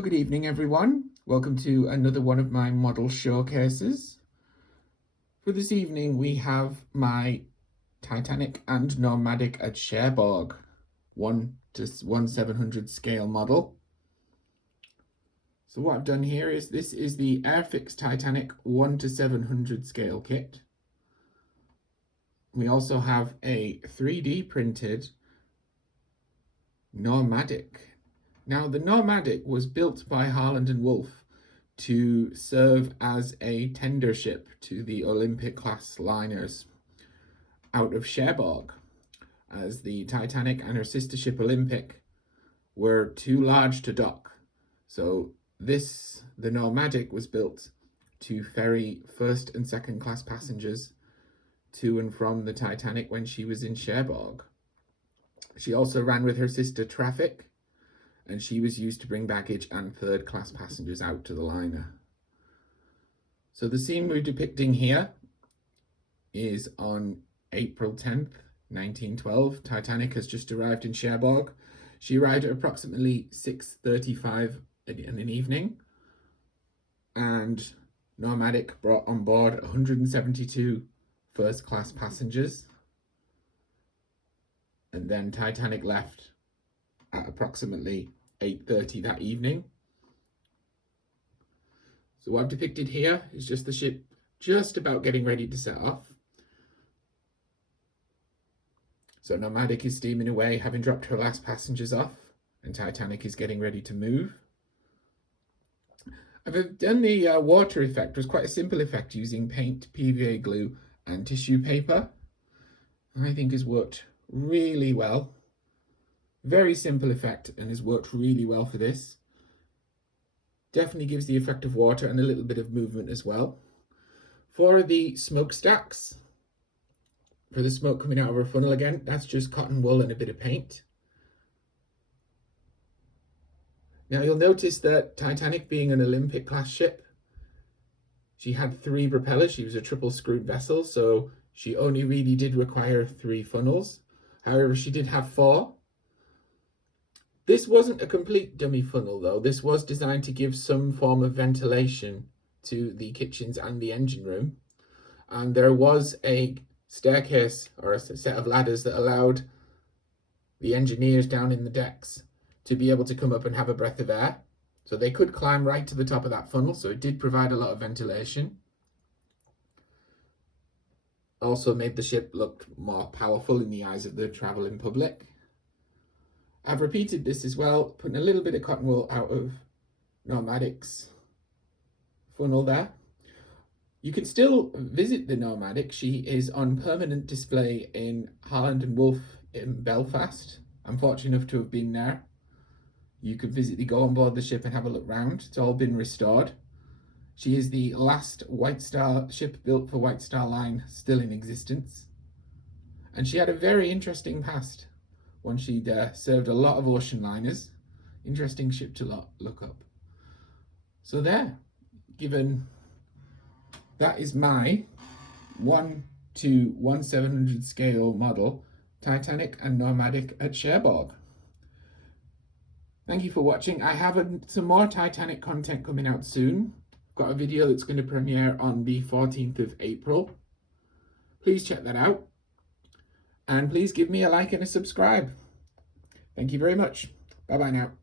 Well, good evening, everyone. Welcome to another one of my model showcases. For this evening, we have my Titanic and Nomadic at Cherbourg 1:1/700 scale model. So what I've done here is this is the Airfix Titanic 1:700 scale kit. We also have a 3D printed Nomadic. Now, the Nomadic was built by Harland and Wolff to serve as a tender ship to the Olympic class liners out of Cherbourg, as the Titanic and her sister ship Olympic were too large to dock. So the Nomadic was built to ferry first and second class passengers to and from the Titanic when she was in Cherbourg. She also ran with her sister Traffic, and she was used to bring baggage and third class passengers out to the liner. So the scene we're depicting here is on April 10th, 1912. Titanic has just arrived in Cherbourg. She arrived at approximately 6:35 in the evening, and Nomadic brought on board 172 first class passengers, and then Titanic left at approximately 8:30 that evening. So what I've depicted here is just the ship just about getting ready to set off. So Nomadic is steaming away, having dropped her last passengers off, and Titanic is getting ready to move. I've done the water effect. It was quite a simple effect using paint, PVA glue, and tissue paper. I think has worked really well. Very simple effect and has worked really well for this. Definitely gives the effect of water and a little bit of movement as well. For the smokestacks, for the smoke coming out of her funnel again, that's just cotton wool and a bit of paint. Now you'll notice that Titanic, being an Olympic class ship, she had 3 propellers. She was a triple screwed vessel, so she only really did require 3 funnels. However, she did have 4. This wasn't a complete dummy funnel though. This was designed to give some form of ventilation to the kitchens and the engine room. And there was a staircase or a set of ladders that allowed the engineers down in the decks to be able to come up and have a breath of air. So they could climb right to the top of that funnel. So it did provide a lot of ventilation. Also made the ship look more powerful in the eyes of the traveling public. I've repeated this as well, putting a little bit of cotton wool out of Nomadic's funnel there. You can still visit the Nomadic. She is on permanent display in Harland and Wolff in Belfast. I'm fortunate enough to have been there. You can go on board the ship and have a look round. It's all been restored. She is the last White Star ship built for White Star Line still in existence. And she had a very interesting past. When she'd served a lot of ocean liners. Interesting ship to look up. So there, given that is my 1:1/700 scale model Titanic and Nomadic at Cherbourg. Thank you for watching. I have some more Titanic content coming out soon. I've got a video that's going to premiere on the 14th of April. Please check that out. And please give me a like and a subscribe. Thank you very much. Bye-bye now.